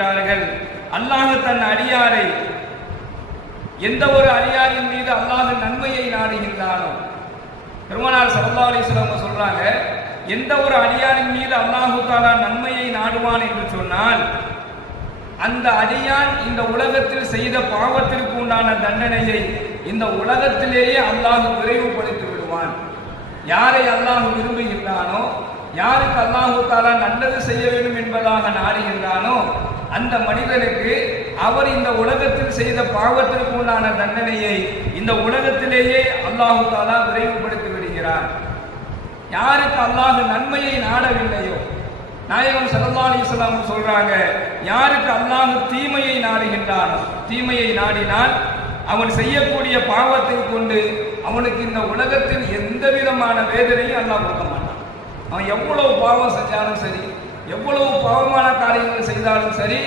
அல்லாஹ் தன் அடியாரை எந்த ஒரு அடியாரின் மீது அல்லாஹ் நன்மையை நாடுகின்றானோ, பெருமானார் ஸல்லல்லாஹு அலைஹி வஸல்லம் சொல்றாங்க, எந்த ஒரு அடியாரின் மீது அல்லாஹ் தஆலா நன்மையை நாடுவான் என்று சொன்னால் அந்த அடியான் இந்த உலகத்தில் செய்த பாவத்திற்கு உண்டான தண்டனையை இந்த உலகத்திலேயே அல்லாஹ் விரைவுபடுத்தி விடுவான். யாரை அல்லாஹ் விரும்புகின்றானோ, யாருக்கு அல்லாஹ் தஆலா நல்லது செய்ய வேண்டும் என்பதாக நாடுகின்றானோ அந்த மனிதனுக்கு அவர் இந்த உலகத்தில் செய்த பாவத்திற்கு உண்டான தண்டனையை இந்த உலகத்திலேயே அல்லாஹ் தஆலா விரைவுபடுத்தி விடுகிறார். யாருக்கு அல்லாஹ் நன்மையை நாடவில்லையோ, நாயகம் ஸல்லல்லாஹு அலைஹி வஸல்லம் சொல்றாங்க, யாருக்கு அல்லாஹ் தீமையை நாடுகின்றானோ, தீமையை நாடினால் அவன் செய்யக்கூடிய பாவத்தை கொண்டு அவனுக்கு இந்த உலகத்தில் எந்த விதமான வேதனையும் அல்லாஹ் கொடுக்க மாட்டான். அவன் எவ்வளவு பாவம் செஞ்சாலும் சரி, எவ்வளவு பாவமான காரியங்கள் செய்தாலும் சரி,